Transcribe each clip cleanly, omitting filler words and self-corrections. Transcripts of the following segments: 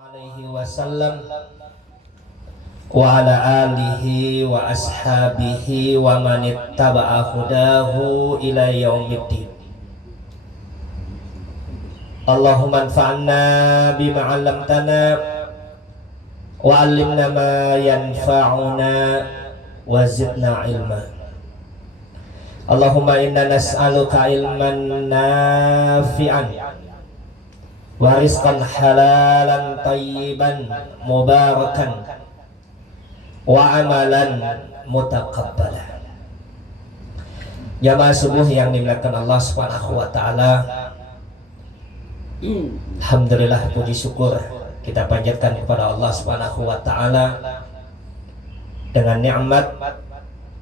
alaihi wasallam wa ala alihi wa ashabihi wa man ittaba'a hudahu ila yaumiddin. Allahumma anfa'na bima 'allamtana wa 'allimna ma yanfa'una wa zidna ilma. Allahumma inna nas'aluka ilman nafi'an wa rizqan halalan tayyiban mubarakan wa amalan mutaqabbalan. Jamaah subuh yang dimuliakan Allah Subhanahu wa taala, alhamdulillah, puji syukur kita panjatkan kepada Allah Subhanahu wa taala dengan nikmat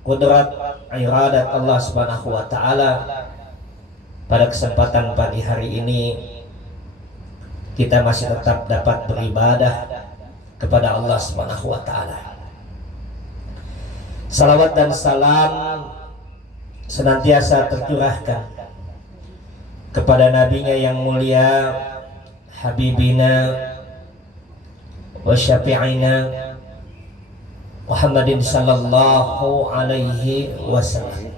kudrat iradat Allah Subhanahu wa taala. Pada kesempatan pagi hari ini kita masih tetap dapat beribadah kepada Allah Subhanahu wa taala. Salawat dan salam senantiasa tercurahkan kepada nabinya yang mulia, habibina wa syafi'ina Muhammadin sallallahu alaihi wasallam,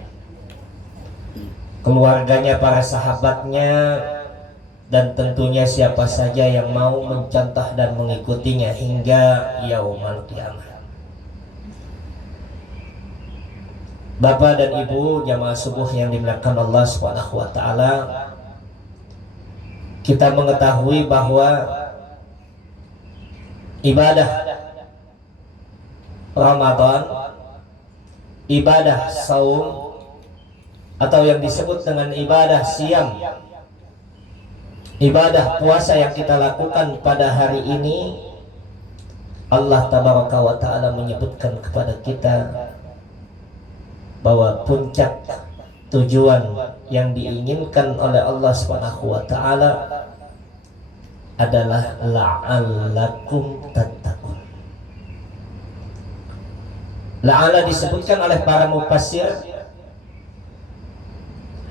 keluarganya, para sahabatnya, dan tentunya siapa saja yang mau mencontoh dan mengikutinya hingga yaumul qiyamah. Bapak dan Ibu jamaah subuh yang dimuliakan Allah Subhanahu wa taala, kita mengetahui bahwa ibadah Ramadan, ibadah saum, atau yang disebut dengan ibadah siam, ibadah puasa yang kita lakukan pada hari ini, Allah Tabaraka wa Ta'ala menyebutkan kepada kita bahwa puncak tujuan yang diinginkan oleh Allah Subhanahu wa taala adalah la'allakum tattaqun. La'alla disebutkan oleh para mufassir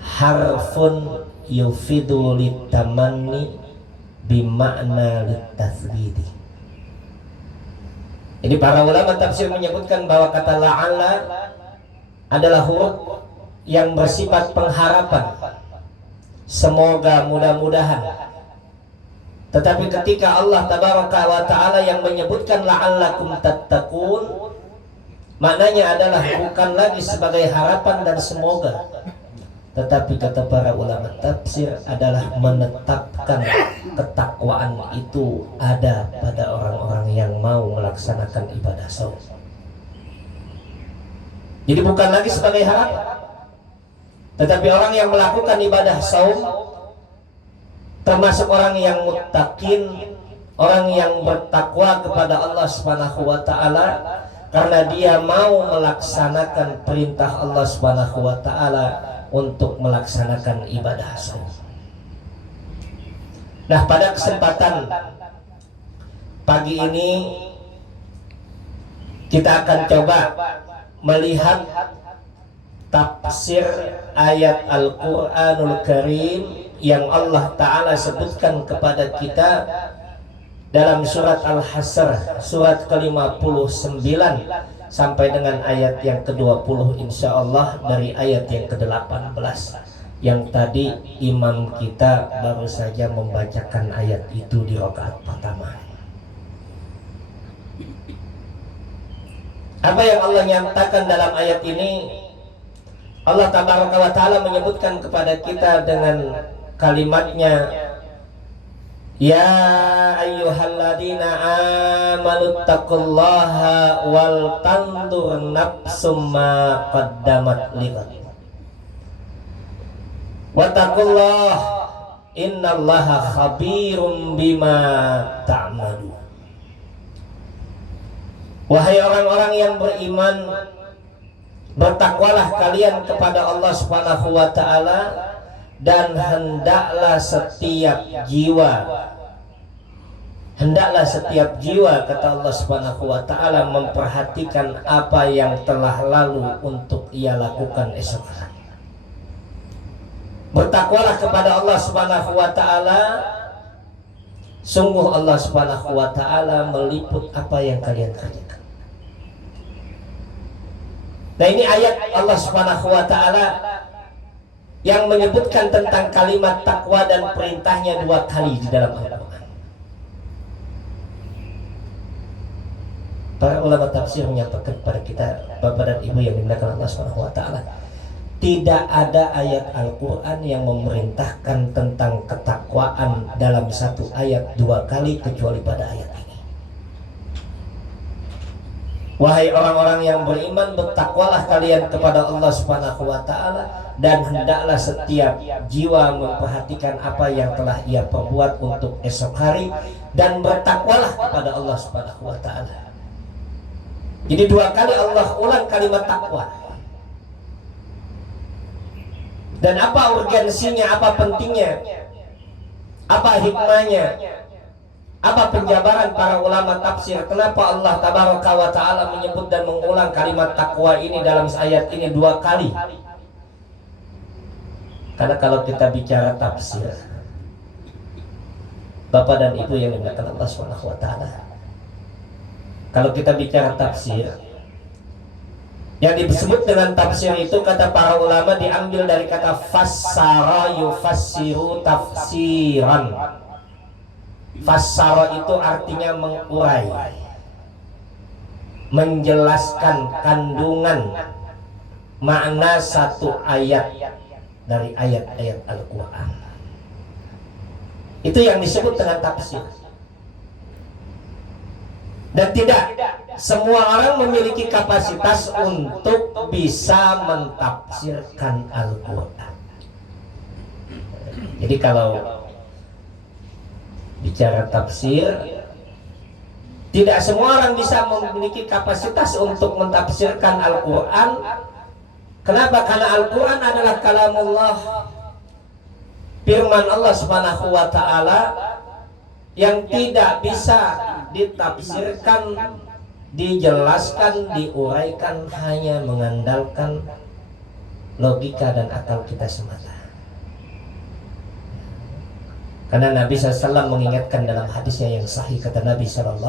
harfun yufidu litamanni bimakna litasghidi. Jadi para ulama tafsir menyebutkan bahwa kata la'alla adalah huruf yang bersifat pengharapan, semoga, mudah-mudahan. Tetapi ketika Allah Tabaraka wa Ta'ala yang menyebutkan la'allakum tattaqun, maknanya adalah bukan lagi sebagai harapan dan semoga, tetapi kata para ulama tafsir adalah menetapkan ketakwaan itu ada pada orang-orang yang mau melaksanakan ibadah saum. Jadi bukan lagi sebagai harapan, tetapi orang yang melakukan ibadah saum termasuk orang yang muttaqin, orang yang bertakwa kepada Allah Subhanahu wa taala, karena dia mau melaksanakan perintah Allah Subhanahu wa taala untuk melaksanakan ibadah saum. Nah, pada kesempatan pagi ini kita akan coba melihat tafsir ayat Al-Quranul Karim yang Allah Ta'ala sebutkan kepada kita dalam surat Al-Hasr, surat ke-59 sampai dengan ayat yang ke-20, insya Allah dari ayat yang ke-18, yang tadi imam kita baru saja membacakan ayat itu di rakaat pertama. Apa yang Allah nyatakan dalam ayat ini? Allah Tabaraka wa Ta'ala menyebutkan kepada kita dengan kalimatnya, ya ayyuhalladzina amanu taqullaha wal tandur nafsum ma qaddamat lighad wa taqullah innallaha khabirum bima ta'malun. Wahai orang-orang yang beriman, bertakwalah kalian kepada Allah Subhanahu wa taala, dan hendaklah setiap jiwa, kata Allah Subhanahu wa taala, memperhatikan apa yang telah lalu untuk ia lakukan esok hari. Bertakwalah kepada Allah Subhanahu wa taala Sungguh Allah Subhanahu wa taala meliput apa yang kalian kerjakan. Nah, ini ayat Allah Subhanahu wa taala yang menyebutkan tentang kalimat takwa dan perintahnya 2 kali di dalam Al-Quran. Para ulama tafsir menyatakan kepada kita, Bapak dan Ibu yang dimuliakan Allah Subhanahu wa taala, tidak ada ayat Al-Quran yang memerintahkan tentang ketakwaan dalam satu ayat 2 kali kecuali pada ayat ini. Wahai orang-orang yang beriman, bertakwalah kalian kepada Allah Subhanahu wa taala, dan hendaklah setiap jiwa memperhatikan apa yang telah ia perbuat untuk esok hari, dan bertakwalah kepada Allah Subhanahu wa taala. Jadi 2 kali Allah ulang kalimat takwa. Dan apa urgensinya, apa pentingnya, apa hikmahnya, apa penjabaran para ulama tafsir, kenapa Allah Tabaraka wa Ta'ala menyebut dan mengulang kalimat takwa ini dalam ayat ini 2 kali? Karena kalau kita bicara tafsir, Bapak dan Ibu yang dimuliakan Allah Subhanahu wa taala, kalau kita bicara tafsir, yang disebut dengan tafsir itu, kata para ulama, diambil dari kata fassara yufassiru tafsiran. Fassara itu artinya mengurai, menjelaskan kandungan makna satu ayat dari ayat-ayat Al-Quran. Itu yang disebut dengan tafsir. Dan tidak semua orang memiliki kapasitas untuk bisa mentafsirkan Al-Quran. Jadi kalau bicara tafsir, tidak semua orang bisa memiliki kapasitas untuk mentafsirkan Al-Quran. Kenapa? Karena Al-Quran adalah kalamullah, firman Allah Subhanahu wa ta'ala, yang tidak bisa ditafsirkan, dijelaskan, diuraikan hanya mengandalkan logika dan akal kita semata. Karena Nabi SAW mengingatkan dalam hadisnya yang sahih, kata Nabi SAW,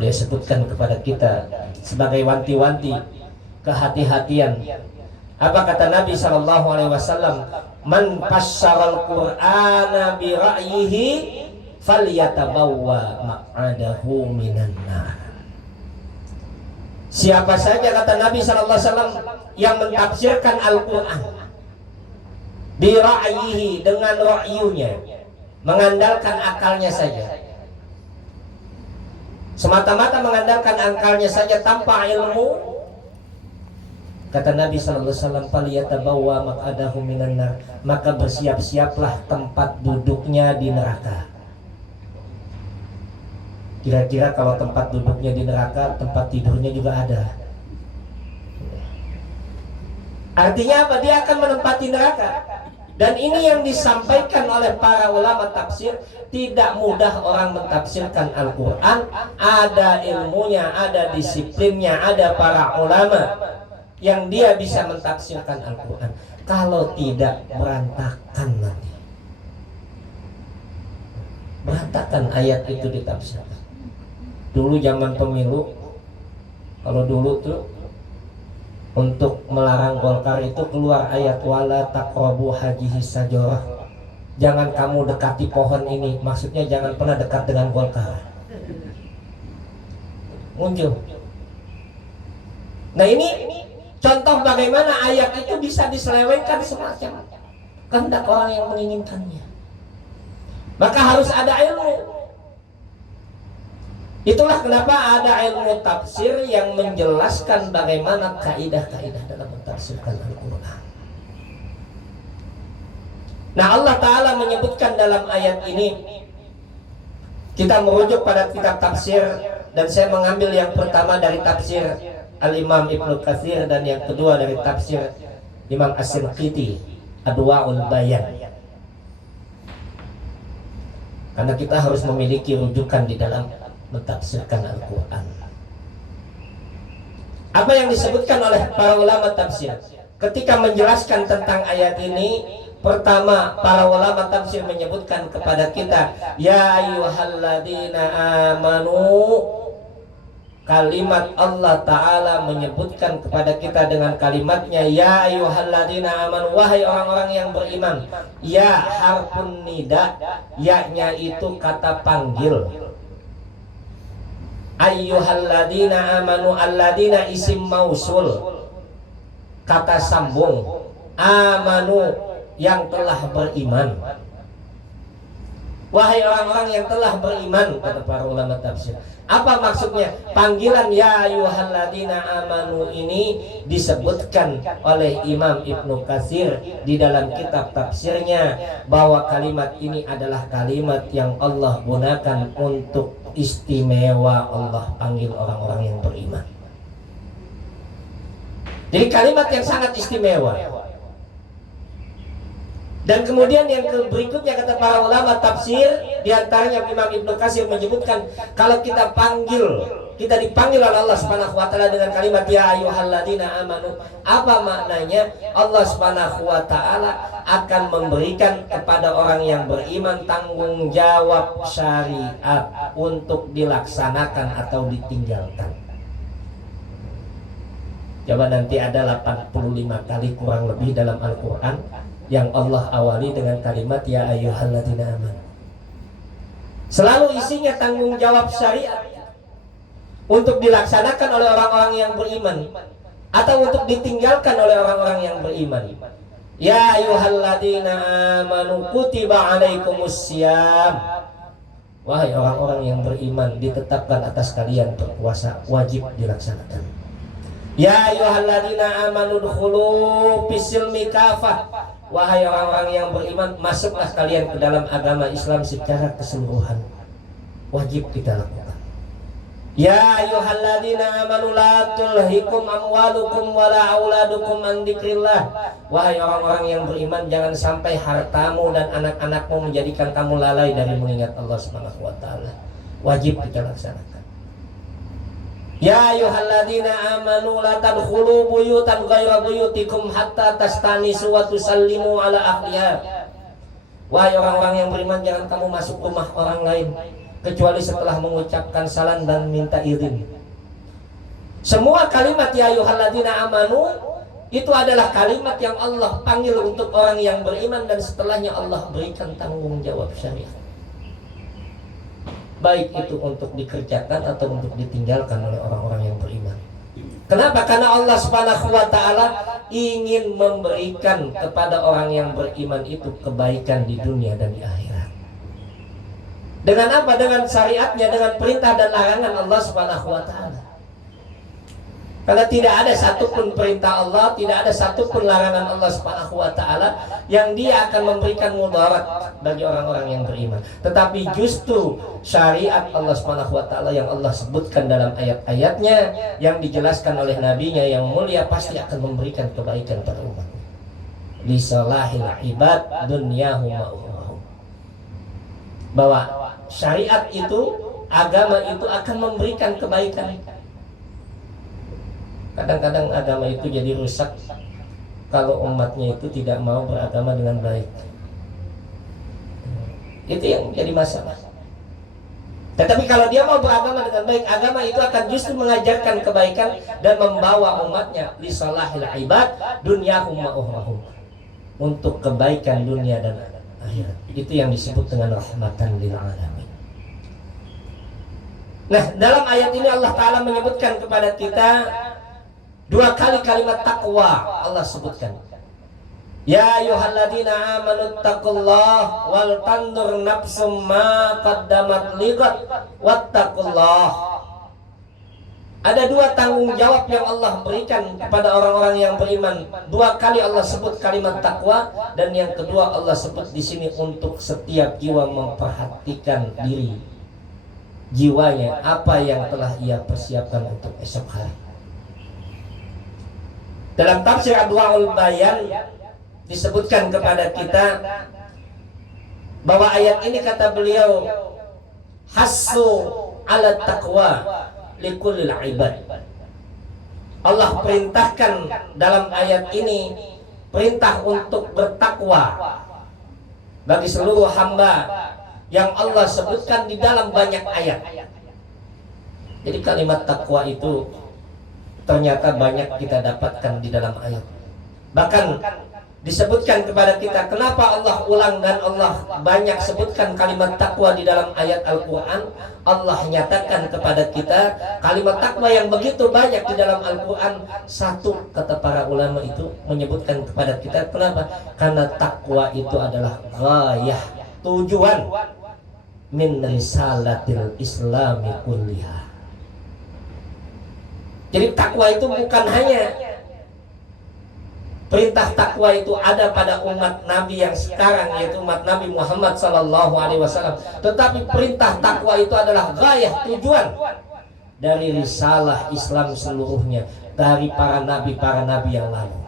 beliau sebutkan kepada kita sebagai wanti-wanti kehati-hatian. Apa kata Nabi SAW? Man fassaral Qur'ana bi ra'yihi falyatabawwa maq'adahu minan nar. Siapa saja, kata Nabi SAW, yang mentafsirkan Al-Quran bi ra'yihi, dengan ra'yunya, mengandalkan akalnya saja, semata-mata mengandalkan akalnya saja tanpa ilmu, kata Nabi SAW, falyatabawwa maq'adahu minan nar, maka bersiap-siaplah tempat duduknya di neraka. Kira-kira kalau tempat duduknya di neraka, tempat tidurnya juga ada. Artinya apa? Dia akan menempati neraka. Dan ini yang disampaikan oleh para ulama tafsir. Tidak mudah orang mentafsirkan Al-Quran. Ada ilmunya, ada disiplinnya, ada para ulama yang dia bisa mentafsirkan Al-Quran. Kalau tidak, berantakan nanti. Berantakan ayat itu ditafsirkan. Dulu zaman pemilu, kalau dulu tuh untuk melarang Golkar itu keluar ayat wala taqrabu hadhihi sajarah. Jangan kamu dekati pohon ini. Maksudnya jangan pernah dekat dengan Golkar. Muncul. Nah, ini contoh bagaimana ayat itu bisa diselewengkan semacam kehendak orang yang menginginkannya. Maka harus ada ilmu. Itulah kenapa ada ilmu tafsir yang menjelaskan bagaimana kaidah-kaidah dalam mentafsirkan Al-Quran. Nah, Allah Ta'ala menyebutkan dalam ayat ini, kita merujuk pada kitab tafsir, dan saya mengambil yang pertama dari tafsir Al-Imam Ibnu Katsir, dan yang kedua dari tafsir Imam As-Sinqiti, Adwa'ul Bayan. Karena kita harus memiliki rujukan di dalam mentafsirkan Al-Quran. Apa yang disebutkan oleh para ulama tafsir ketika menjelaskan tentang ayat ini? Pertama, para ulama tafsir menyebutkan kepada kita, ya ayyuhalladzina amanu. Kalimat Allah Ta'ala menyebutkan kepada kita dengan kalimatnya, ya ayyuhalladzina amanu, wahai orang-orang yang beriman. Ya harfun nida, ya-nya itu kata panggil. Ayyuhalladzina amanu, alladzina isim mausul, kata sambung. Amanu, yang telah beriman. Wahai orang-orang yang telah beriman, kata para ulama tafsir. Apa maksudnya? Panggilan ya ayyuhalladzina amanu ini disebutkan oleh Imam Ibnu Katsir di dalam kitab tafsirnya bahwa kalimat ini adalah kalimat yang Allah gunakan untuk istimewa. Allah panggil orang-orang yang beriman. Jadi kalimat yang sangat istimewa. Dan kemudian yang berikutnya kata para ulama tafsir, diantaranya Imam Ibnu Katsir menyebutkan, kalau kita dipanggil oleh Allah Subhanahu wa taala dengan kalimat ya ayyuhalladzina amanu, apa maknanya? Allah Subhanahu wa taala akan memberikan kepada orang yang beriman tanggung jawab syariat untuk dilaksanakan atau ditinggalkan. Coba nanti ada 85 kali kurang lebih dalam Al-Qur'an yang Allah awali dengan kalimat ya ayyuhalladzina amanu. Selalu isinya tanggung jawab syariat untuk dilaksanakan oleh orang-orang yang beriman atau untuk ditinggalkan oleh orang-orang yang beriman. Ya ayyuhalladzina amanu kutiba alaikumussyam. Wahai orang-orang yang beriman, ditetapkan atas kalian berpuasa, wajib dilaksanakan. Ya ayyuhalladzina amanu dkhulu fis-silmi kafah. Wahai orang-orang yang beriman, masuklah kalian ke dalam agama Islam secara keseluruhan. Wajib kita lakukan. Ya ayyuhalladzina amanu la tulhikum amwalukum wala auladukum an dzikrillah. Wahai orang-orang yang beriman, jangan sampai hartamu dan anak-anakmu menjadikan kamu lalai dari mengingat Allah Subhanahu wa taala. Wajib kita laksanakan. Ya ayyuhalladzina amanu la tadkhulu buyutan ghaira buyutikum hatta tastanisu wa tusallimu ala ahliha. Wahai orang-orang yang beriman, jangan kamu masuk rumah orang lain kecuali setelah mengucapkan salam dan minta izin. Semua kalimat ya ayyuhalladzina amanu itu adalah kalimat yang Allah panggil untuk orang yang beriman, dan setelahnya Allah berikan tanggung jawab syariat. Baik itu untuk dikerjakan atau untuk ditinggalkan oleh orang-orang yang beriman. Kenapa? Karena Allah Subhanahu wa taala ingin memberikan kepada orang yang beriman itu kebaikan di dunia dan di akhirat. Dengan apa? Dengan syariatnya, dengan perintah dan larangan Allah Subhanahu wa taala. Karena tidak ada satupun perintah Allah, tidak ada satupun larangan Allah Subhanahu wa taala yang dia akan memberikan mudarat bagi orang-orang yang beriman. Tetapi justru syariat Allah Subhanahu wa taala yang Allah sebutkan dalam ayat-ayatnya, yang dijelaskan oleh nabinya yang mulia, pasti akan memberikan kebaikan pada umat. Li salahil ibad dunyahum wa ukhrawahum. Bahwa syariat itu, agama itu akan memberikan kebaikan. Kadang-kadang agama itu jadi rusak kalau umatnya itu tidak mau beragama dengan baik. Itu yang jadi masalah. Tetapi kalau dia mau beragama dengan baik, agama itu akan justru mengajarkan kebaikan dan membawa umatnya li salahil ibad dunyahum wa ukhrawahum, untuk kebaikan dunia dan akhirat. Itu yang disebut dengan rahmatan lil alamin. Nah, dalam ayat ini Allah Ta'ala menyebutkan kepada kita dua kali kalimat takwa. Allah sebutkan, ya ayyuhalladzina amanu taqullaha wal tandur nafsum ma qaddamat liqad wattaqullah. Ada dua tanggung jawab yang Allah berikan kepada orang-orang yang beriman. Dua kali Allah sebut kalimat takwa, dan yang kedua Allah sebut di sini untuk setiap jiwa memperhatikan diri jiwanya, apa yang telah ia persiapkan untuk esok hari. Dalam tafsir Adwaul Bayan disebutkan kepada kita bahwa ayat ini, kata beliau, hasu ala taqwa likullil ibad. Allah perintahkan dalam ayat ini perintah untuk bertakwa bagi seluruh hamba yang Allah sebutkan di dalam banyak ayat. Jadi kalimat takwa itu ternyata banyak kita dapatkan di dalam ayat. Bahkan disebutkan kepada kita kenapa Allah ulang dan Allah banyak sebutkan kalimat takwa di dalam ayat Al-Quran. Allah nyatakan kepada kita kalimat takwa yang begitu banyak di dalam Al-Quran. Satu, kata para ulama itu menyebutkan kepada kita kenapa? Karena takwa itu adalah ghayah, tujuan min risalatil islami kulliha. Jadi takwa itu bukan hanya perintah takwa itu ada pada umat Nabi yang sekarang, yaitu umat Nabi Muhammad SAW. Tetapi perintah takwa itu adalah gayah, tujuan dari risalah Islam seluruhnya, dari para nabi yang lalu.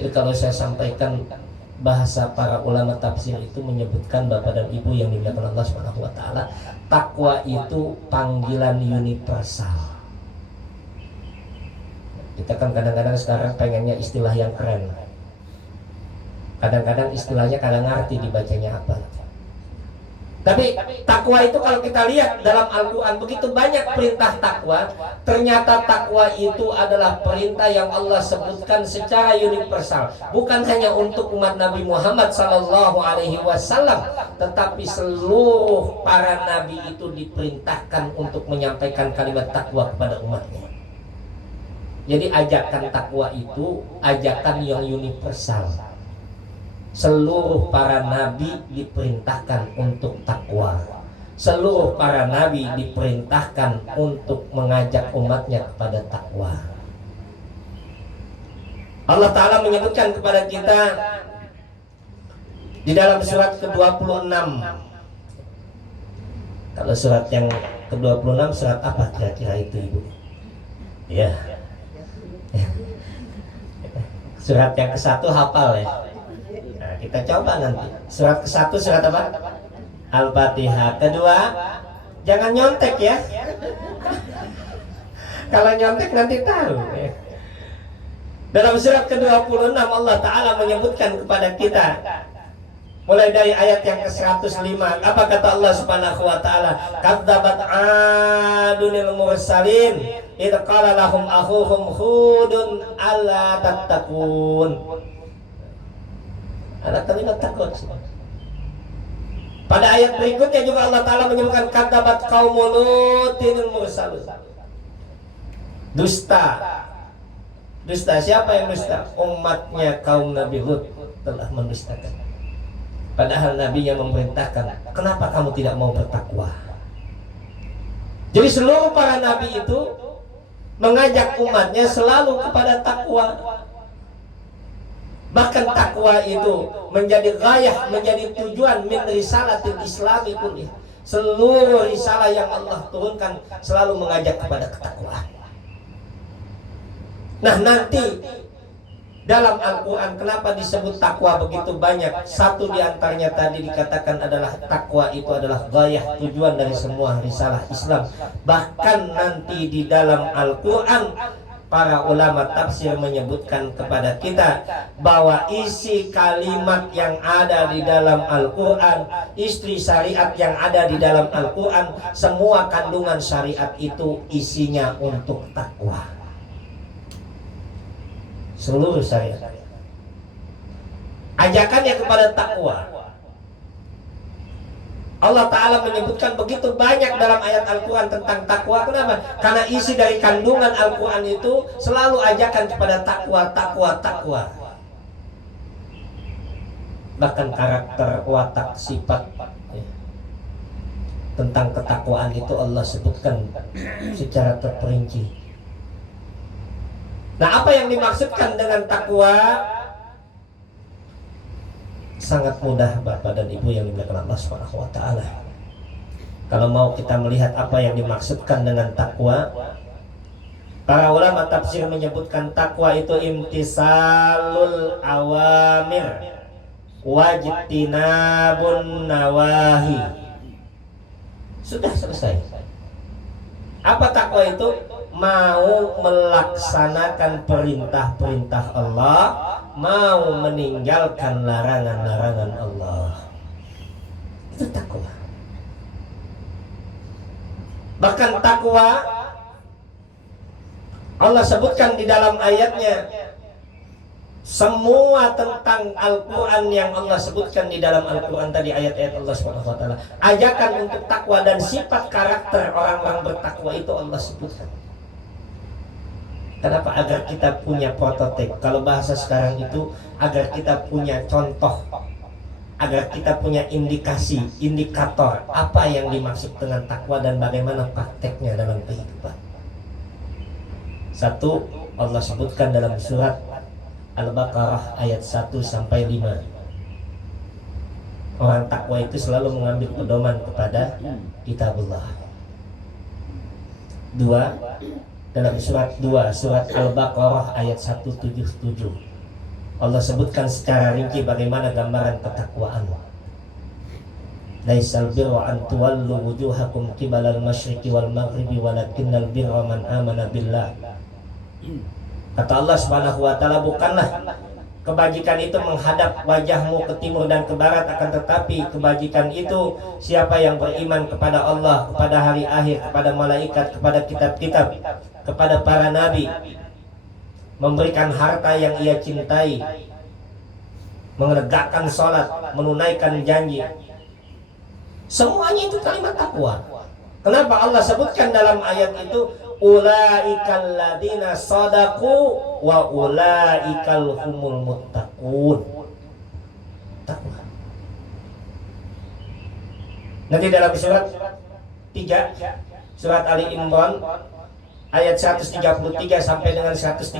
Jadi kalau saya sampaikan bahasa para ulama tafsir itu menyebutkan Bapak dan Ibu yang dimuliakan Allah SWT, takwa itu panggilan universal. Kita kan kadang-kadang sekarang pengennya istilah yang keren. Kadang-kadang istilahnya kadang ngerti dibacanya apa. Tapi takwa itu kalau kita lihat dalam Al-Quran begitu banyak perintah takwa. Ternyata takwa itu adalah perintah yang Allah sebutkan secara universal. Bukan hanya untuk umat Nabi Muhammad SAW, tetapi seluruh para nabi itu diperintahkan untuk menyampaikan kalimat takwa kepada umatnya. Jadi ajakan takwa itu ajakan yang universal. Seluruh para nabi diperintahkan untuk takwa. Seluruh para nabi diperintahkan untuk mengajak umatnya kepada takwa. Allah Ta'ala menyebutkan kepada kita di dalam surat ke-26. Kalau surat yang ke-26 surat apa kira-kira itu, Ibu? Ya. Surat yang ke-1 hafal ya. Nah, kita coba nanti. Surat ke-1 surat apa? Al-Fatihah. Kedua, jangan nyontek ya. Kalau nyontek nanti tahu ya. Dalam surat ke-26 Allah Ta'ala menyebutkan kepada kita mulai dari ayat yang ke-105. Apa kata Allah Subhanahu wa Ta'ala? Kadzabat 'adunil mursalin idh qala lahum akhuhum Hudun alla tattaqun. Ada kalimat takut. Pada ayat berikutnya juga Allah Ta'ala menyebutkan kadzabat qaumul Lutinil mursalun. Dusta. Dusta, siapa yang dusta? Umatnya kaum Nabi Lut telah mendustakan. Padahal Nabi yang memerintahkan, kenapa kamu tidak mau bertakwa? Jadi seluruh para nabi itu mengajak umatnya selalu kepada takwa. Bahkan takwa itu menjadi ghayah, menjadi tujuan min risalatil islami kulli. Seluruh risalah yang Allah turunkan selalu mengajak kepada ketakwaan. Nah, nanti dalam Al-Quran kenapa disebut takwa begitu banyak? Satu diantaranya tadi dikatakan adalah takwa itu adalah gayah, tujuan dari semua risalah Islam. Bahkan nanti di dalam Al-Quran para ulama tafsir menyebutkan kepada kita bahwa isi kalimat yang ada di dalam Al-Quran, istri syariat yang ada di dalam Al-Quran, semua kandungan syariat itu isinya untuk takwa. Seluruh syariat ajakannya kepada takwa. Allah Ta'ala menyebutkan begitu banyak dalam ayat Al-Quran tentang takwa. Kenapa? Karena isi dari kandungan Al-Quran itu selalu ajakan kepada takwa, takwa, takwa. Bahkan karakter, watak, sifat tentang ketakwaan itu Allah sebutkan secara terperinci. Nah, apa yang dimaksudkan dengan takwa? Sangat mudah Bapak dan Ibu yang dimuliakan Allah Subhanahu wa Ta'ala. Kalau mau kita melihat apa yang dimaksudkan dengan takwa, para ulama tafsir menyebutkan takwa itu imtisalul awamir wajtinabun nawahi. Sudah selesai. Apa takwa itu? Mau melaksanakan perintah-perintah Allah, mau meninggalkan larangan-larangan Allah. Itu takwa. Bahkan takwa Allah sebutkan di dalam ayatnya. Semua tentang Al-Quran yang Allah sebutkan di dalam Al-Quran tadi, ayat-ayat Allah Subhanahu wa Ta'ala, ajakan untuk takwa dan sifat karakter orang-orang bertakwa itu Allah sebutkan. Kenapa? Agar kita punya prototip. Kalau bahasa sekarang itu, agar kita punya contoh, agar kita punya indikasi, indikator apa yang dimaksud dengan takwa dan bagaimana prakteknya dalam kehidupan. Satu, Allah sebutkan dalam surat Al-Baqarah ayat 1-5. Orang takwa itu selalu mengambil pedoman kepada kitabullah. Dua, dalam surat Al-Baqarah ayat 177, Allah sebutkan secara rinci bagaimana gambaran ketakwaan. Laisal birra an tuwallu wujuhakum qibalal masyriqi wal maghribi walakinnal birra man amana billah. Kata Allah Subhanahu wa Ta'ala, bukanlah kebajikan itu menghadap wajahmu ke timur dan ke barat, akan tetapi kebajikan itu siapa yang beriman kepada Allah, kepada hari akhir, kepada malaikat, kepada kitab-kitab, kepada para nabi, memberikan harta yang ia cintai, menegakkan sholat, menunaikan janji. Semuanya itu kalimat takwa. Kenapa Allah sebutkan dalam ayat itu ulaikal ladzina shadaqu wa ulaikal humul muttaqun. Takwa. Nanti dalam surat 3, surat Ali Imran ayat 133 sampai dengan 136,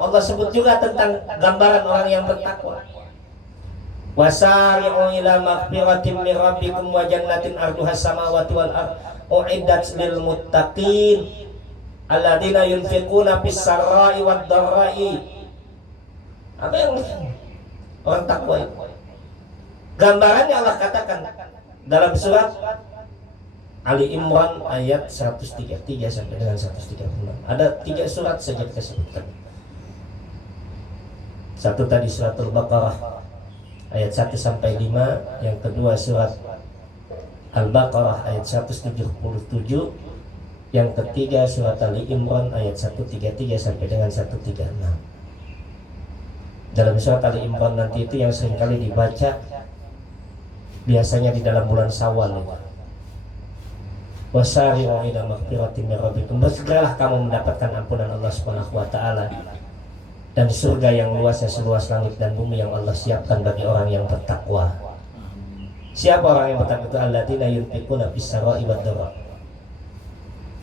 Allah sebut juga tentang gambaran orang yang bertakwa. Wasari'u ila maghfiratin min rabbikum wa jannatin arduhas samawati wal ardh u'iddat lil muttaqin alladzina yunfiquna fis sarra'i wad dharra'i. Apa yang orang takwa itu? Gambarannya Allah katakan dalam surat Ali Imran ayat 133 sampai dengan 136. Ada 3 surat saja kita sebutkan. Satu tadi surat Al-Baqarah ayat 1-5, yang kedua surat Al-Baqarah ayat 177, yang ketiga surat Ali Imran ayat 133 sampai dengan 136. Dalam surat Ali Imran nanti itu yang seringkali dibaca biasanya di dalam bulan Syawal. Wasari'u ila maghfiratin min rabbikum, bersegeralah kamu mendapatkan ampunan Allah Subhanahu wa Ta'ala dan surga yang luasnya seluas langit dan bumi yang Allah siapkan bagi orang yang bertakwa. Siapa orang yang bertakwa itu? Alladzina yunfiquna fis sarra'i wad dharra'i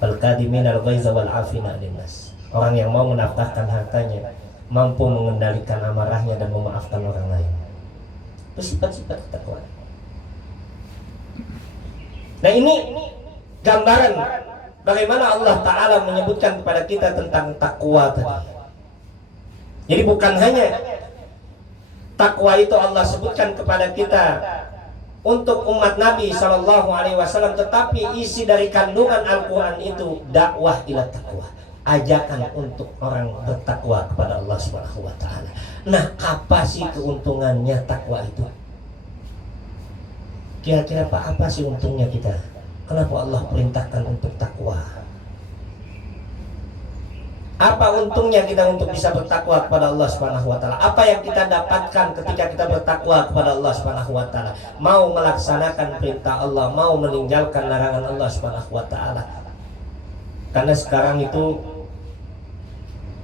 wal kadhimina al-ghaiza wal 'afina 'anil nas. Orang yang mau menafkahkan hartanya, mampu mengendalikan amarahnya dan memaafkan orang lain. Itu sifat-sifat ketakwaan. Nah, ini gambaran bagaimana Allah Ta'ala menyebutkan kepada kita tentang takwa tadi. Jadi bukan hanya takwa itu Allah sebutkan kepada kita untuk umat Nabi SAW, tetapi isi dari kandungan Al-Quran itu dakwah ila takwa, ajakan untuk orang bertakwa kepada Allah Subhanahu wa Ta'ala. Nah, apa sih keuntungannya takwa itu? Kira-kira apa sih untungnya kita? Kenapa Allah perintahkan untuk takwa? Apa untungnya kita untuk bisa bertakwa kepada Allah Subhanahu wa Ta'ala? Apa yang kita dapatkan ketika kita bertakwa kepada Allah Subhanahu wa Ta'ala? Mau melaksanakan perintah Allah, mau meninggalkan larangan Allah Subhanahu wa Ta'ala. Karena sekarang itu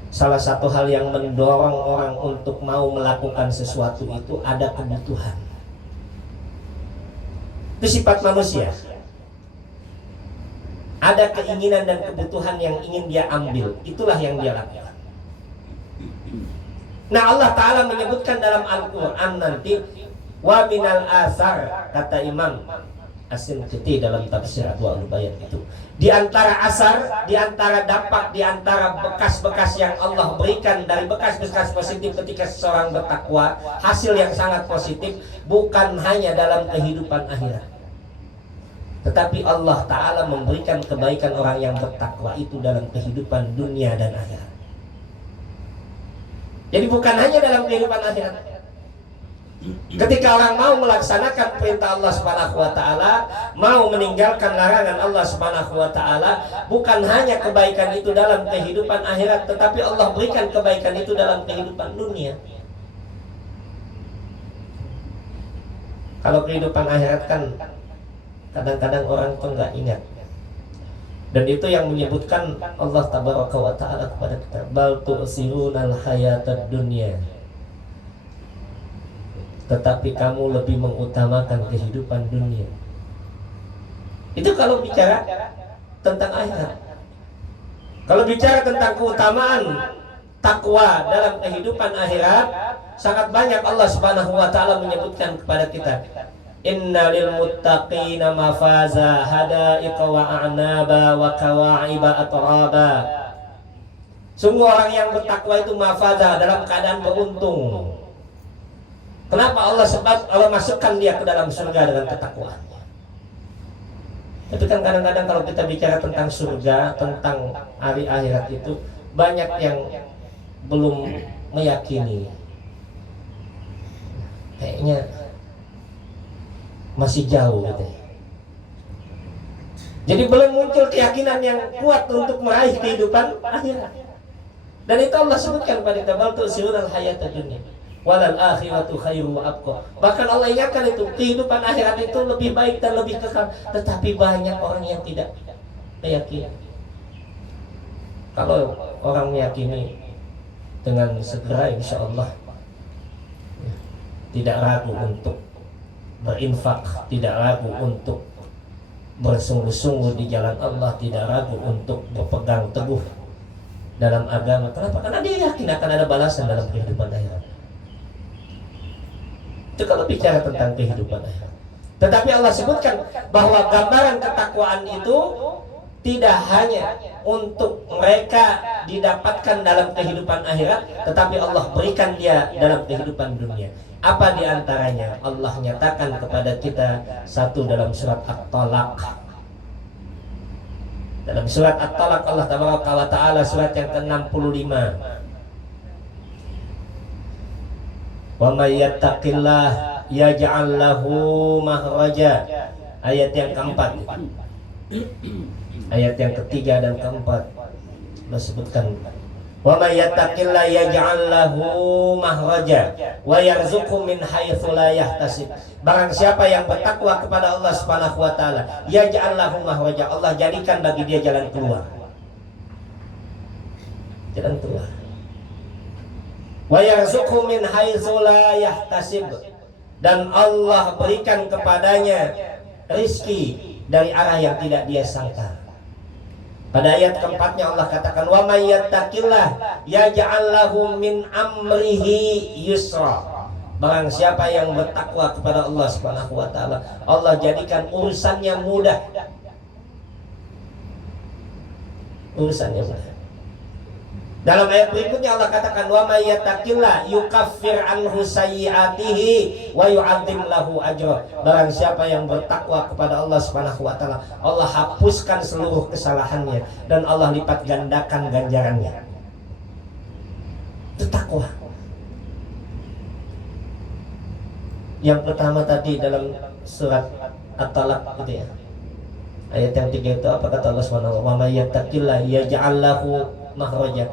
salah satu hal yang mendorong orang untuk mau melakukan sesuatu itu ada kebutuhan. Itu sifat manusia. Ada keinginan dan kebutuhan yang ingin dia ambil, itulah yang dia lakukan. Nah, Allah Ta'ala menyebutkan dalam Al-Quran nanti, wa minal asar, kata Imam As-Sinqiti dalam tafsir Adwa'ul Bayan itu, di antara asar, di antara dampak, di antara bekas-bekas yang Allah berikan dari bekas-bekas positif ketika seseorang bertakwa, hasil yang sangat positif bukan hanya dalam kehidupan akhirat, Tetapi Allah Ta'ala memberikan kebaikan orang yang bertakwa itu dalam kehidupan dunia dan akhirat. Jadi bukan hanya dalam kehidupan akhirat. Ketika orang mau melaksanakan perintah Allah Subhanahu wa taala, mau meninggalkan larangan Allah Subhanahu wa taala, bukan hanya kebaikan itu dalam kehidupan akhirat, tetapi Allah berikan kebaikan itu dalam kehidupan dunia. Kalau kehidupan akhirat kan kadang-kadang orang tuh nggak ingat. Dan itu yang menyebutkan Allah Tabaraka wa Ta'ala kepada kita, bal tu'sirunal hayatad dunya, tetapi kamu lebih mengutamakan kehidupan dunia. Itu kalau bicara tentang akhirat. Kalau bicara tentang keutamaan takwa dalam kehidupan akhirat, sangat banyak Allah Subhanahu wa taala menyebutkan kepada kita, innalil muttaqina mafaza hadaiqa wa a'naba wa kawa'iba atraba. Semua orang yang bertakwa itu mafaza, dalam keadaan beruntung. Kenapa Allah masukkan dia ke dalam surga dengan ketakwaannya? Tapi kan kadang-kadang kalau kita bicara tentang surga, tentang hari akhirat itu, banyak yang belum meyakini. Kayaknya masih jauh gitu. Jadi belum muncul keyakinan yang kuat untuk meraih kehidupan akhirat. Dan itu Allah sebutkan pada kita, bal tu'sirunal hayatad dunya walal akhiratu khairu wa abqa. Bahkan Allah ingatkan itu, kehidupan akhirat itu lebih baik dan lebih kekal. Tetapi banyak orang yang tidak meyakini. Kalau orang meyakini, dengan segera insya Allah tidak ragu untuk berinfak, tidak ragu untuk bersungguh-sungguh di jalan Allah, tidak ragu untuk berpegang teguh dalam agama. Kenapa? Karena dia yakin akan ada balasan dalam kehidupan akhirat. Itu kalau bicara tentang kehidupan akhirat. Tetapi Allah sebutkan bahwa gambaran ketakwaan itu tidak hanya untuk mereka didapatkan dalam kehidupan akhirat, tetapi Allah berikan dia dalam kehidupan dunia. Apa diantaranya? Allah nyatakan kepada kita satu dalam surat At-Talaq. Dalam surat At-Talaq Allah Tabaraka wa Ta'ala surat yang ke-65. Wa may yattaqillah yaj'al lahu makhraja. Ayat yang keempat. Ayat yang ketiga dan keempat Allah sebutkan, wa may yattaqillah yaj'al lahu makhraja wa yarzuqhu min haitsu la yahtasib. Barang siapa yang bertakwa kepada Allah Subhanahu wa taala, yaj'al lahu makhraja, Allah jadikan bagi dia jalan keluar. Jalan keluar. Wa yarzuqhu min haitsu la yahtasib, dan Allah berikan kepadanya rizki dari arah yang tidak dia sangka. Pada ayat keempatnya Allah katakan, wa may yattaqillah yaj'al lahu min amrihi yusra. Barang siapa yang bertakwa kepada Allah Subhanahu wa taala, Allah jadikan urusannya mudah. Urusannya mudah. Dalam ayat berikutnya Allah katakan, wa may yattaqillah yukaffir anhu sayyi'atihi wa yu'adzim lahu ajra. Barang siapa yang bertakwa kepada Allah Subhanahu wa taala, Allah hapuskan seluruh kesalahannya dan Allah lipat gandakan ganjarannya. Itu takwa. Yang pertama tadi dalam surat At-Talaq gitu ya. Ayat yang 3 itu apa kata Allah Subhanahu wa taala? Wa may yattaqillah yaj'al lahu makhraja.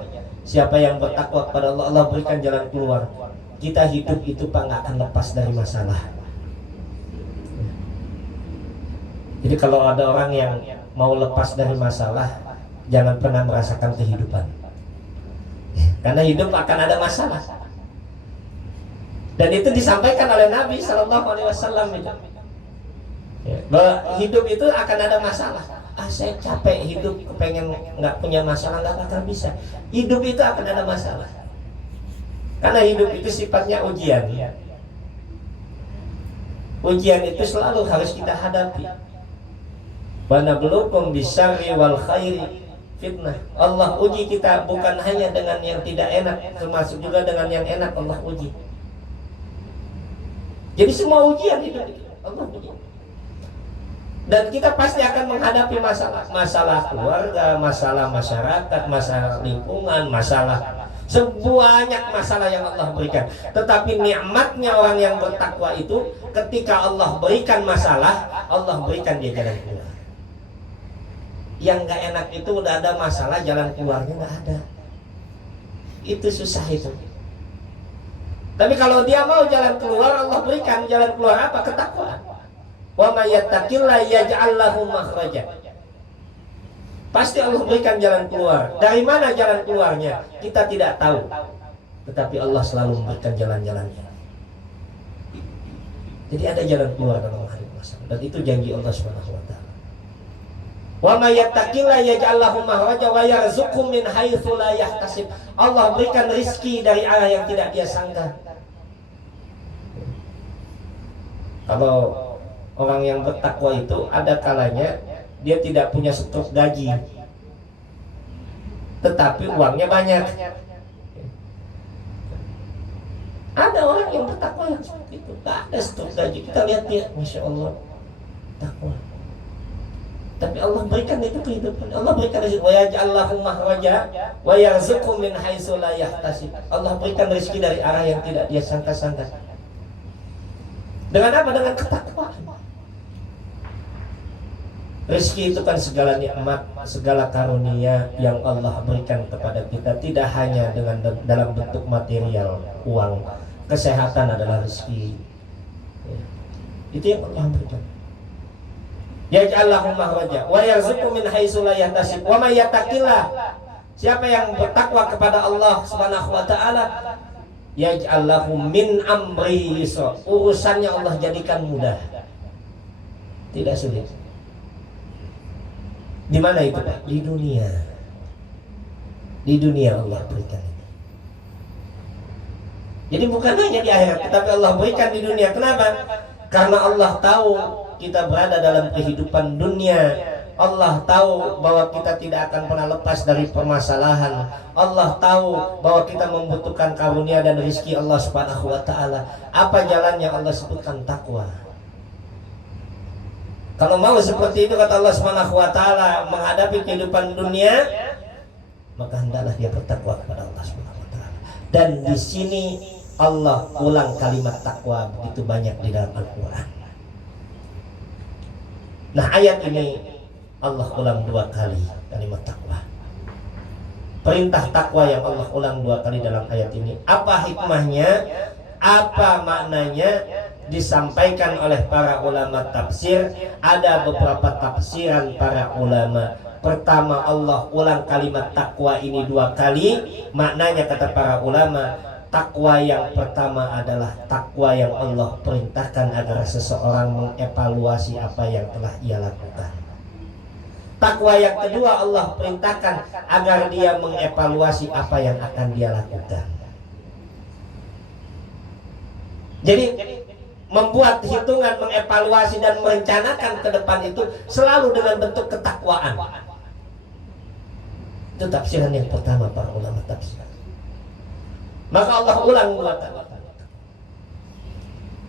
Siapa yang bertakwa kepada Allah, Allah berikan jalan keluar. Kita hidup itu Pak nggak akan lepas dari masalah. Jadi kalau ada orang yang mau lepas dari masalah, jangan pernah merasakan kehidupan. Karena hidup akan ada masalah. Dan itu disampaikan oleh Nabi Shallallahu Alaihi Wasallam. Bahwa hidup itu akan ada masalah. Saya capek hidup, kepengen nggak punya masalah, nggak akan bisa. Hidup itu akan ada masalah. Karena hidup itu sifatnya ujian. Ujian itu selalu harus kita hadapi. Wa nabluukum bisyarri wal khairi fitnah. Allah uji kita bukan hanya dengan yang tidak enak, termasuk juga dengan yang enak Allah uji. Jadi semua ujian hidup itu Allah uji. Dan kita pasti akan menghadapi masalah keluarga, masalah masyarakat, masalah lingkungan, masalah sebanyak masalah yang Allah berikan. Tetapi nikmatnya orang yang bertakwa itu, ketika Allah berikan masalah, Allah berikan dia jalan keluar. Yang gak enak itu udah ada masalah, jalan keluarnya gak ada. Itu susah itu. Tapi kalau dia mau jalan keluar, Allah berikan jalan keluar apa? Ketakwaan. Wa may yattaqillaha yaj'al lahu makhraja. Pasti Allah berikan jalan keluar. Dari mana jalan keluarnya? Kita tidak tahu. Tetapi Allah selalu memberikan jalan-jalannya. Jadi ada jalan keluar dalam menghadapi masalah. Dan itu janji Allah Subhanahu wa taala. Wa may yattaqillaha yaj'al lahu makhraja wa yarzuqhu min haitsu la yahtasib. Allah berikan rizki dari arah yang tidak dia sangka. Kalau orang yang bertakwa itu ada kalanya dia tidak punya stok gaji, tetapi uangnya banyak. Ada orang yang bertakwa yang seperti itu, tak ada stok gaji. Kita lihat dia, masya Allah, takwa. Tapi Allah berikan itu kehidupan. Allah berikan rezeki. Wa yaj'al lahu makhraja wa yarzuqhu min haitsu la yahtasib. Allah berikan rezeki dari arah yang tidak dia sangka-sangka. Dengan apa? Dengan ketakwaan. Rezeki itu kan segala nikmat, segala karunia yang Allah berikan kepada kita, tidak hanya dengan dalam bentuk material, uang. Kesehatan adalah rezeki. Itu yang Allah berikan. Yaj'al lahu makhraja wa yarzuqhu min haitsu la yahtasib. Wa may yattaqillah, siapa yang bertakwa kepada Allah Subhanahu wa taala, yaj'al lahu min amri yusra. Urusannya Allah jadikan mudah. Tidak sulit. Di mana itu, Pak? Di dunia. Di dunia Allah berikan itu. Jadi bukan hanya di akhirat, tetapi Allah berikan di dunia. Kenapa? Karena Allah tahu kita berada dalam kehidupan dunia. Allah tahu bahwa kita tidak akan pernah lepas dari permasalahan. Allah tahu bahwa kita membutuhkan karunia dan rizki Allah Subhanahu wa taala. Apa jalannya? Allah sebutkan takwa. Kalau mau seperti itu, kata Allah Subhanahu wa taala, menghadapi kehidupan dunia, maka hendaklah dia bertakwa kepada Allah Subhanahu wa taala. Dan di sini Allah ulang kalimat takwa begitu banyak di dalam Al-Qur'an. Nah, ayat ini Allah ulang 2 kali kalimat takwa. Perintah takwa yang Allah ulang 2 kali dalam ayat ini. Apa hikmahnya? Apa maknanya? Disampaikan oleh para ulama tafsir. Ada beberapa tafsiran para ulama. Pertama, Allah ulang kalimat takwa ini 2 kali. Maknanya, kata para ulama, takwa yang pertama adalah takwa yang Allah perintahkan agar seseorang mengevaluasi apa yang telah ia lakukan. Takwa yang kedua, Allah perintahkan agar dia mengevaluasi apa yang akan dia lakukan. Jadi membuat hitungan, mengevaluasi dan merencanakan ke depan itu selalu dengan bentuk ketakwaan. Itu tafsiran yang pertama para ulama tafsir. Maka Allah ulang 2 kali.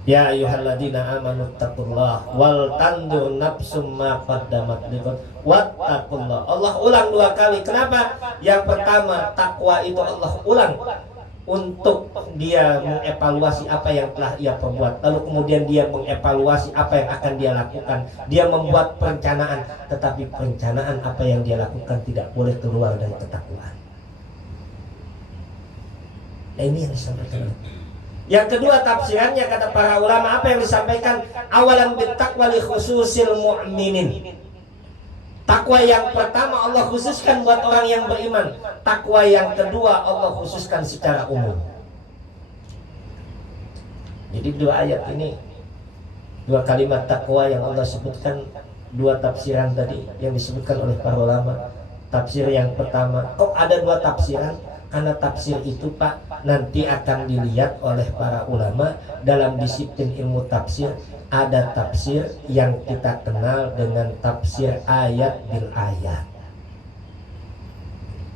Ya ayyuhalladzina amanu taqullaha wal tandur nafsum ma qaddamat liqad wattaqullah. Allah ulang 2 kali. Kenapa? Yang pertama, takwa itu Allah ulang untuk dia mengevaluasi apa yang telah ia perbuat. Lalu kemudian dia mengevaluasi apa yang akan dia lakukan. Dia membuat perencanaan, tetapi perencanaan apa yang dia lakukan tidak boleh keluar dari ketakwaan. Nah, ini yang disampaikan. Yang kedua tafsirannya, kata para ulama, apa yang disampaikan? Awalan bittaqwa li khususil mu'minin. Takwa yang pertama Allah khususkan buat orang yang beriman. Takwa yang kedua Allah khususkan secara umum. Jadi 2 ayat ini, 2 kalimat takwa yang Allah sebutkan, 2 tafsiran tadi yang disebutkan oleh para ulama. Tafsir yang pertama, kok ada 2 tafsiran? Karena tafsir itu, Pak, nanti akan dilihat oleh para ulama dalam disiplin ilmu tafsir. Ada tafsir yang kita kenal dengan tafsir ayat bil ayat.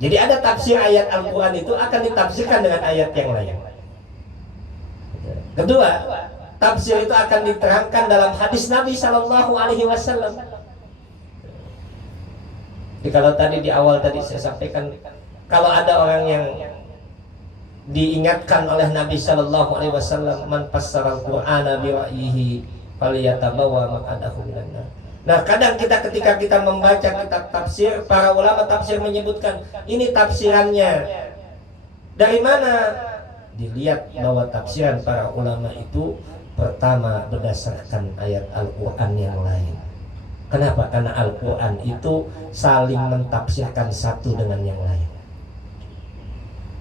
Jadi ada tafsir ayat Al-Quran itu akan ditafsirkan dengan ayat yang lain. Kedua, tafsir itu akan diterangkan dalam hadis Nabi Sallallahu Alaihi Wasallam. Jadi kalau tadi di awal tadi saya sampaikan, kalau ada orang yang diingatkan oleh Nabi Shallallahu Alaihi Wasallam, man fassara al-Qur'ana bi ra'yihi falyatabawa maq'adahu minan nar. Nah, kadang ketika kita membaca kitab tafsir, para ulama tafsir menyebutkan ini tafsirannya dari mana? Dilihat bahwa tafsiran para ulama itu pertama berdasarkan ayat Al-Quran yang lain. Kenapa? Karena Al-Quran itu saling mentafsirkan satu dengan yang lain.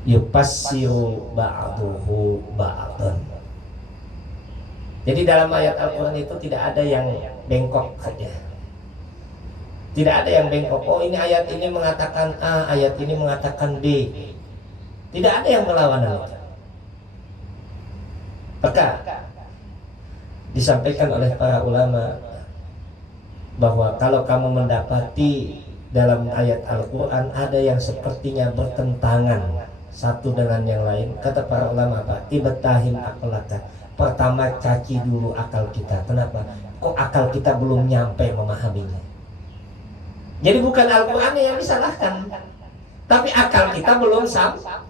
Yufassiru ba'duhu ba'dan. Jadi dalam ayat Al-Quran itu tidak ada yang bengkok saja. Tidak ada yang bengkok. Oh, ini ayat ini mengatakan A, ayat ini mengatakan B. Tidak ada yang berlawanan. Maka disampaikan oleh para ulama bahwa kalau kamu mendapati dalam ayat Al-Quran ada yang sepertinya bertentangan satu dengan yang lain, kata para ulama apa? Ibtahim aklaka. Pertama caci dulu akal kita. Kenapa? Kok akal kita belum nyampe memahaminya? Jadi bukan Al-Quran yang disalahkan, tapi akal kita belum sampai.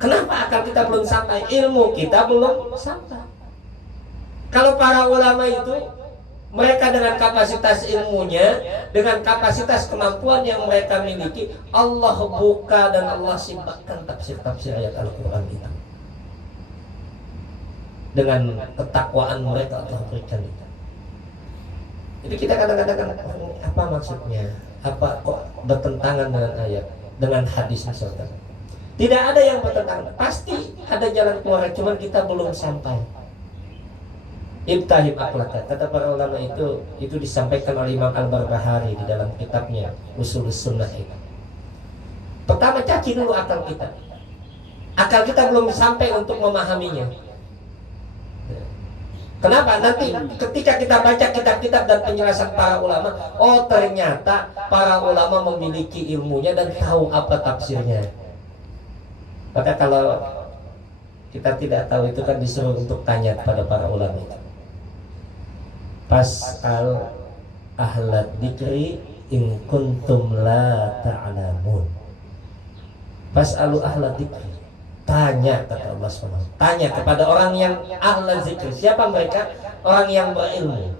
Kenapa akal kita belum sampai? Ilmu kita belum sampai. Kalau para ulama itu, mereka dengan kapasitas ilmunya, dengan kapasitas kemampuan yang mereka miliki, Allah buka dan Allah simpakan tafsir-tafsir ayat Al-Quran itu. Dengan ketakwaan mereka Allah berikan itu. Jadi kita kadang-kadang, apa maksudnya? Apa kok bertentangan dengan ayat, dengan hadis misalkan? Tidak ada yang bertentangan. Pasti ada jalan keluar, cuman kita belum sampai. Ibtahim akhlaka, kata para ulama itu disampaikan oleh Imam Al-Barbahari di dalam kitabnya Ushulus Sunnah itu. Pertama caci dulu akal kita. Akal kita belum sampai untuk memahaminya. Kenapa? Nanti ketika kita baca kitab-kitab dan penjelasan para ulama, oh ternyata para ulama memiliki ilmunya dan tahu apa tafsirnya. Maka kalau kita tidak tahu itu kan disuruh untuk tanya pada para ulama itu. Fas'al ahlad dzikri in kuntum la ta'lamun. Fas'alu ahlad dzikri. Tanya, kata Allah SWT. Tanya kepada orang yang ahlad dzikri. Siapa mereka? Orang yang berilmu.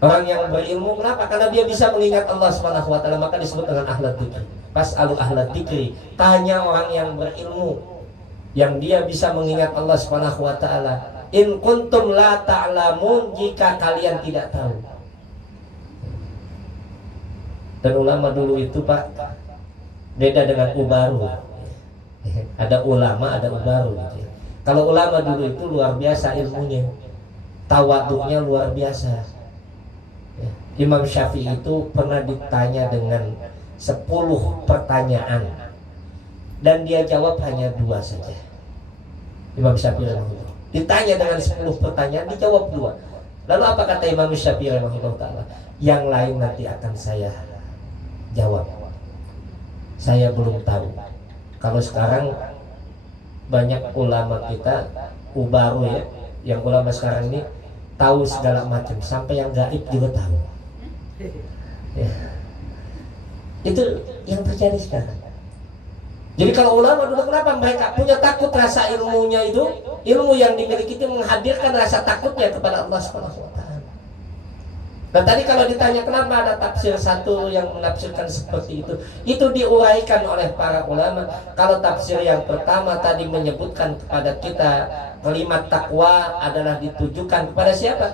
Orang yang berilmu kenapa? Karena dia bisa mengingat Allah SWT, maka disebut dengan ahlad dzikri. Fas'alu ahlad dzikri. Tanya orang yang berilmu, yang dia bisa mengingat Allah SWT. In kuntum la ta'lamun, jika kalian tidak tahu. Dan ulama dulu itu Pak beda dengan ubaru. Ada ulama, ada ubaru gitu. Kalau ulama dulu itu luar biasa ilmunya, tawaduknya luar biasa. Imam Syafi'i itu pernah ditanya dengan 10 pertanyaan dan dia jawab hanya 2 saja. Imam Syafi'i ditanya dengan 10 pertanyaan, dijawab 2. Lalu apa kata Imam Syafi'i rahimahullah ta'ala? Yang lain nanti akan saya jawab. Saya belum tahu. Kalau sekarang banyak ulama kita, ubaru ya, yang ulama sekarang ini tahu segala macam, sampai yang gaib juga tahu. Ya. Itu yang terjadi sekarang. Jadi kalau ulama dulu kenapa mereka punya takut rasa ilmunya itu, ilmu yang dimiliki itu menghadirkan rasa takutnya kepada Allah Subhanahu wa taala. Dan tadi kalau ditanya kenapa ada tafsir satu yang menafsirkan seperti itu diuraikan oleh para ulama. Kalau tafsir yang pertama tadi menyebutkan kepada kita kalimat takwa adalah ditujukan kepada siapa?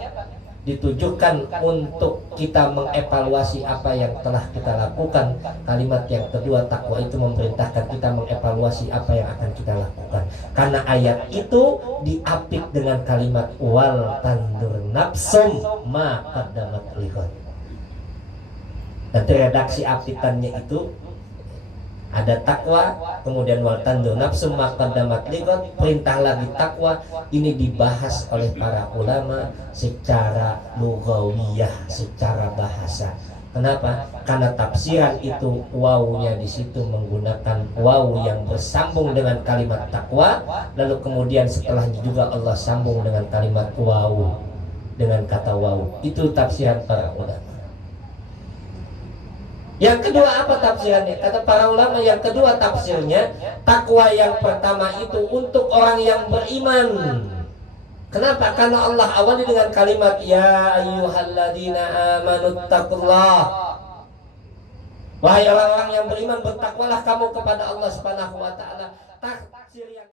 Ditujukan untuk kita mengevaluasi apa yang telah kita lakukan. Kalimat yang kedua, takwa itu memerintahkan kita mengevaluasi apa yang akan kita lakukan. Karena ayat itu diapit dengan kalimat wal tandur nafsum ma qaddamat liqad. Nanti redaksi apitannya itu ada takwa, kemudian wal tandur nafsum ma qaddamat liqad, perintah lagi takwa. Ini dibahas oleh para ulama secara lughawiyah, secara bahasa. Kenapa? Karena tafsiran itu wawunya di situ menggunakan wawu yang bersambung dengan kalimat takwa, lalu kemudian setelahnya juga Allah sambung dengan kalimat wawu dengan kata wawu. Itu tafsiran para ulama. Yang kedua apa tafsirannya? Kata para ulama, yang kedua tafsirnya, takwa yang pertama itu untuk orang yang beriman. Kenapa? Karena Allah awali dengan kalimat ya ayyuhalladzina amanu taqullah. Wahai orang-orang yang beriman, bertakwalah kamu kepada Allah Subhanahu wa taala. Tafsir yang